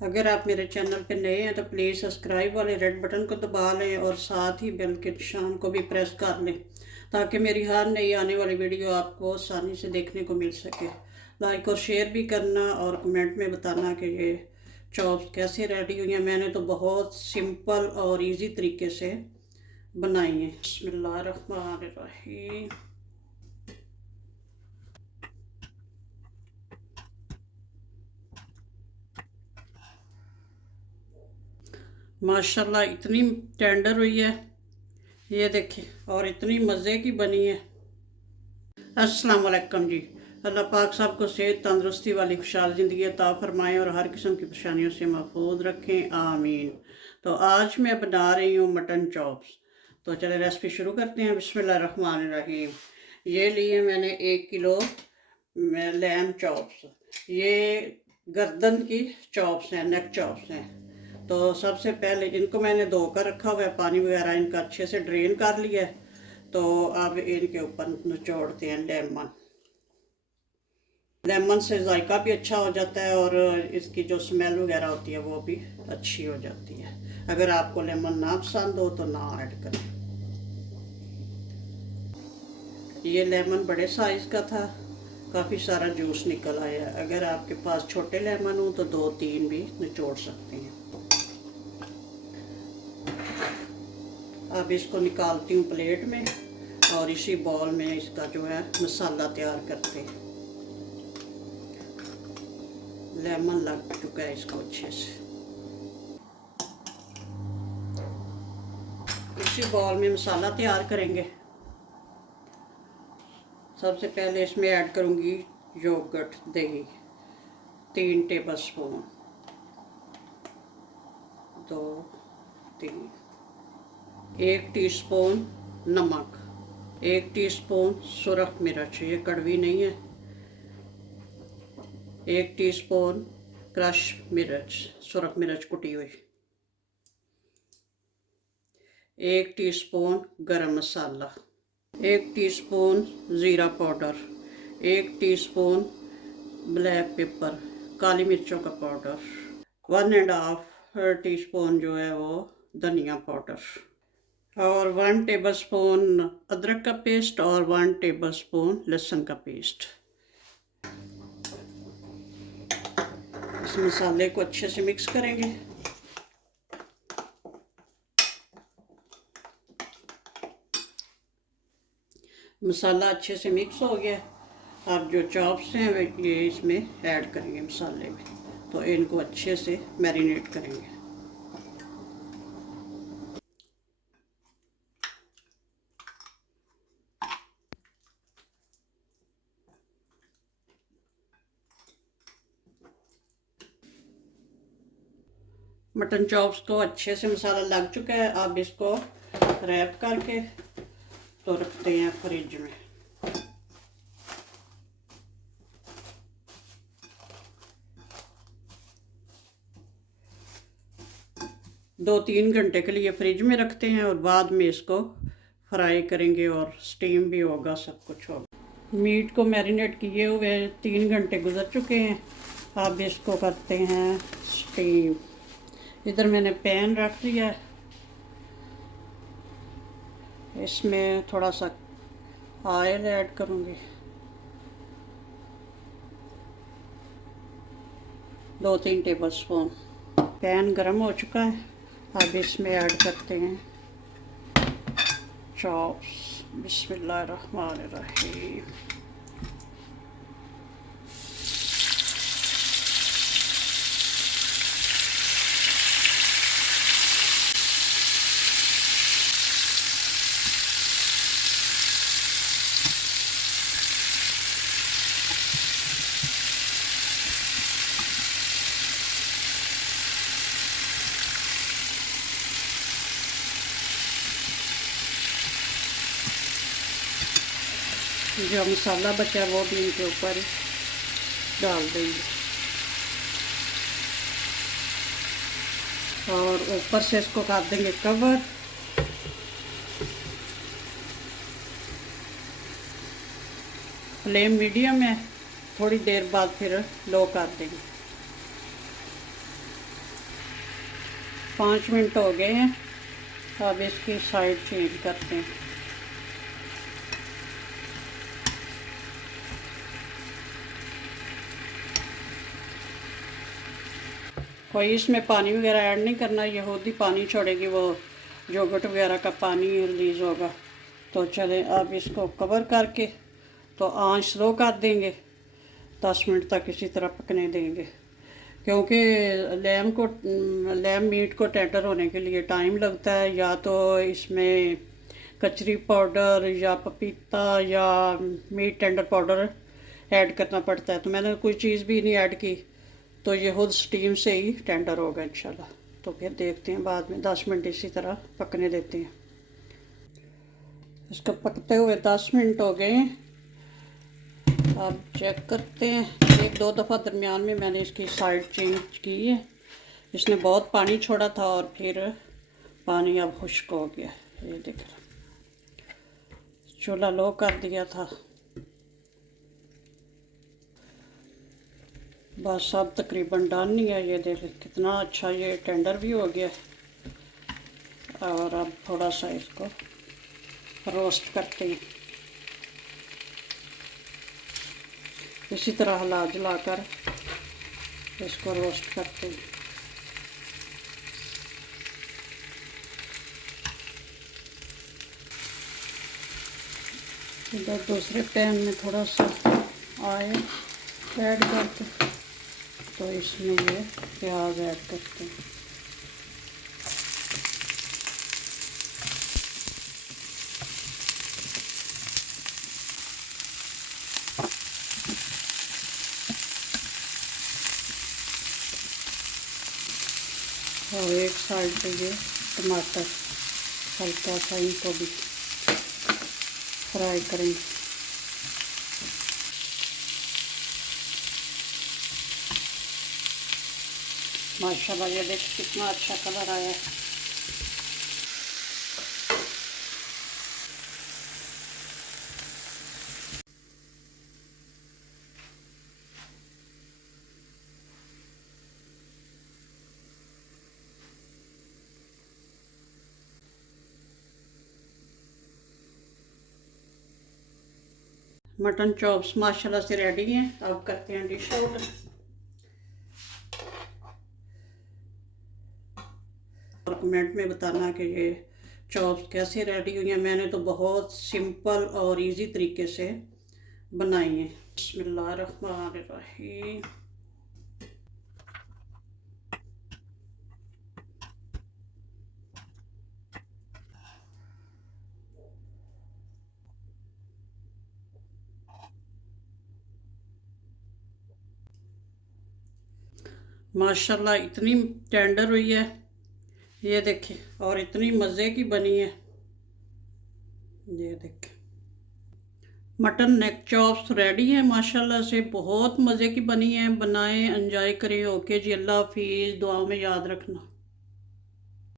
अगर आप मेरे चैनल पे नए हैं तो प्लीज़ सब्सक्राइब वाले रेड बटन को दबा लें और साथ ही बेल के निशान को भी प्रेस कर लें ताकि मेरी हर नई आने वाली वीडियो आपको आसानी से देखने को मिल सके। लाइक और शेयर भी करना और कमेंट में बताना कि ये चॉप्स कैसे रेडी हुई हैं। मैंने तो बहुत सिंपल और इजी तरीके से बनाई हैं। बिस्मिल्लाहिर्रहमानिर्रहीम। माशाल्लाह इतनी टेंडर हुई है, ये देखिए, और इतनी मज़े की बनी है। अस्सलाम वालेकुम जी। अल्लाह पाक सबको सेहत तंदुरुस्ती वाली खुशहाल ज़िंदगी अता फ़रमाएँ और हर किस्म की परेशानियों से महफूज रखें, आमीन। तो आज मैं बना रही हूँ मटन चॉप्स। तो चले रेसिपी शुरू करते हैं। बिस्मिल्लाहिर्रहमानिर्रहीम। ये लिए मैंने 1 किलो लैम चॉप्स। ये गर्दन की चॉप्स हैं, नेक चॉप्स हैं। तो सबसे पहले इनको मैंने धोकर रखा हुआ है, पानी वगैरह इनका अच्छे से ड्रेन कर लिया है। तो अब इनके ऊपर निचोड़ते हैं लेमन। लेमन से जायका भी अच्छा हो जाता है और इसकी जो स्मेल वगैरह होती है वो भी अच्छी हो जाती है। अगर आपको लेमन ना पसंद हो तो ना ऐड करें। ये लेमन बड़े साइज़ का था, काफ़ी सारा जूस निकल आया। अगर आपके पास छोटे लेमन हो तो 2-3 भी निचोड़ सकते हैं। अब इसको निकालती हूँ प्लेट में और इसी बॉल में इसका जो है मसाला तैयार करते हैं। लेमन लग चुका है इसको अच्छे से। इसी बॉल में मसाला तैयार करेंगे। सबसे पहले इसमें ऐड करूँगी योगर्ट, दही 3 टेबल स्पून, 2 3, 1 टीस्पून नमक, 1 टीस्पून सुरख मिर्च, ये कड़वी नहीं है, 1 टीस्पून क्रश मिर्च, सुरख मिर्च कुटी हुई, 1 टीस्पून गरम मसाला, 1 टीस्पून ज़ीरा पाउडर, 1 टीस्पून ब्लैक पेपर, काली मिर्चों का पाउडर, 1.5 टीस्पून जो है वो धनिया पाउडर और 1 टेबलस्पून अदरक का पेस्ट और 1 टेबलस्पून लहसुन का पेस्ट। इस मसाले को अच्छे से मिक्स करेंगे। मसाला अच्छे से मिक्स हो गया। अब जो चॉप्स हैं ये इसमें ऐड करेंगे मसाले में। तो इनको अच्छे से मैरिनेट करेंगे। मटन चॉप्स को अच्छे से मसाला लग चुका है। अब इसको रैप करके तो रखते हैं फ्रिज में। दो 3 घंटे के लिए फ्रिज में रखते हैं और बाद में इसको फ्राई करेंगे और स्टीम भी होगा, सब कुछ होगा। मीट को मैरिनेट किए हुए 3 घंटे गुजर चुके हैं। अब इसको करते हैं स्टीम। इधर मैंने पैन रख दिया है, इसमें थोड़ा सा ऑयल ऐड करूँगी, 2-3 टेबल स्पून। पैन गरम हो चुका है। अब इसमें ऐड करते हैं चॉप्स। बिस्मिल्लाहिर्रहमानिर्रहीम। जो मसाला बचा वो भी इनके ऊपर डाल देंगे और ऊपर से इसको कर देंगे कवर। फ्लेम मीडियम है, थोड़ी देर बाद फिर लो कर देंगे। 5 मिनट हो गए हैं। अब इसकी साइड चेंज करते हैं। कोई इसमें पानी वगैरह ऐड नहीं करना, ये खुद ही पानी छोड़ेगी, वो योगर्ट वगैरह का पानी रिलीज़ होगा। तो चलें अब इसको कवर करके तो आंच स्लो कर देंगे, 10 मिनट तक इसी तरह पकने देंगे, क्योंकि लैम मीट को टेंडर होने के लिए टाइम लगता है। या तो इसमें कचरी पाउडर या पपीता या मीट टेंडर पाउडर ऐड करना पड़ता है, तो मैंने कोई चीज़ भी नहीं ऐड की, तो ये खुद स्टीम से ही टेंडर होगा इंशाल्लाह। तो फिर देखते हैं बाद में, 10 मिनट इसी तरह पकने देते हैं। इसको पकते हुए 10 मिनट हो गए। अब चेक करते हैं, 1-2 दफ़ा दरमियान में मैंने इसकी साइड चेंज की है। इसने बहुत पानी छोड़ा था और फिर पानी अब खुश्क हो गया। ये देख, चूल्हा लो कर दिया था। बस अब तकरीबन डन ही है। ये देख कितना अच्छा ये टेंडर भी हो गया। और अब थोड़ा सा इसको रोस्ट करते हैं, इसी तरह हिला जुलाकर इसको रोस्ट करते हैं। इधर दूसरे पैन में थोड़ा सा ऑयल ऐड करते, तो इसमें ये प्याज ऐड करते हैं। और एक साइड पे ये टमाटर हल्का सा इनको भी फ्राई करेंगे। माशाल्लाह ये देख कितना अच्छा कलर आया है। मटन चॉप्स माशाल्लाह से रेडी हैं। अब करते हैं डिश आउट। और कमेंट में बताना कि ये चॉप्स कैसे रेडी हुई हैं। मैंने तो बहुत सिंपल और इजी तरीके से बनाई हैं। बिस्मिल्लाहिर्रहमानिर्रहीम। माशाल्लाह इतनी टेंडर हुई है, ये देखिए, और इतनी मज़े की बनी है। ये देखिए मटन नेक चॉप्स रेडी है माशाल्लाह से, बहुत मज़े की बनी है। बनाएं, एंजॉय करें। ओके जी, अल्लाह हाफिज़, दुआ में याद रखना।